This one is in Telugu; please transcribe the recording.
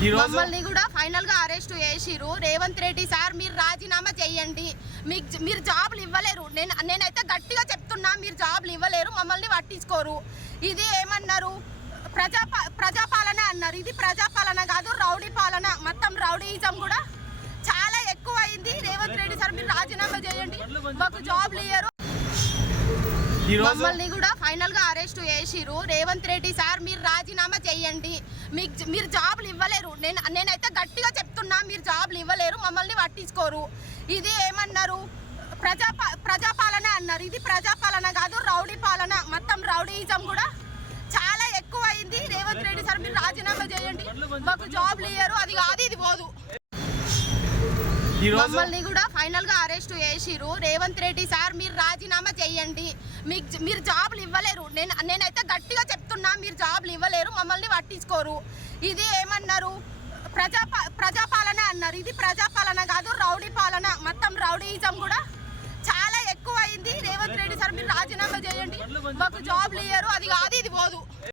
మమ్మల్ని కూడా ఫైనల్గా అరెస్ట్ చేసిరు రేవంత్ రెడ్డి సార్ మీరు రాజీనామా చేయండి. మీకు మీరు జాబ్లు ఇవ్వలేరు. నేను నేనైతే గట్టిగా చెప్తున్నా మీరు జాబ్లు ఇవ్వలేరు మమ్మల్ని పట్టించుకోరు. ఇది ఏమన్నారు? ప్రజా ప్రజాపాలన అన్నారు. ఇది ప్రజాపాలన కాదు రౌడీ పాలన. మొత్తం రౌడీయిజం కూడా చాలా ఎక్కువ అయింది రేవంత్ రెడ్డి సార్ మీరు రాజీనామా చేయండి. మాకు జాబ్లు ఇయ్యరు. మమ్మల్ని కూడా ఫైనల్గా అరెస్ట్ చేసిరు రేవంత్ రెడ్డి సార్ మీరు రాజీనామా చేయండి. మీకు మీరు జాబ్లు ఇవ్వలేరు. నేను నేనైతే గట్టిగా చెప్తున్నా మీరు జాబ్లు ఇవ్వలేరు మమ్మల్ని పట్టించుకోరు. ఇది ఏమన్నారు? ప్రజా ప్రజాపాలన అన్నారు. ఇది ప్రజాపాలన కాదు రౌడీ పాలన. మొత్తం రౌడీయిజం కూడా చాలా ఎక్కువ అయింది రేవంత్ రెడ్డి సార్ మీరు రాజీనామా చేయండి. మాకు జాబ్లు ఇయ్యరు. అది కాదు ఇది పోదు. మమ్మల్ని కూడా ఫైనల్గా అరెస్ట్ చేసిరు రేవంత్ రెడ్డి సార్ మీరు రాజీనామా చేయండి. మీకు మీరు జాబ్లు ఇవ్వలేరు. నేను నేనైతే గట్టిగా చెప్తున్నా మీరు జాబ్లు ఇవ్వలేరు తీసుకోరు ఇది ఏమన్నారు? ప్రజా ప్రజాపాలన అన్నారు. ఇది ప్రజాపాలన కాదు రౌడీ పాలన. మొత్తం రౌడీయిజం కూడా చాలా ఎక్కువ అయింది రేవంత్ రెడ్డి సార్ మీరు రాజీనామా చేయండి. మాకు జాబ్లు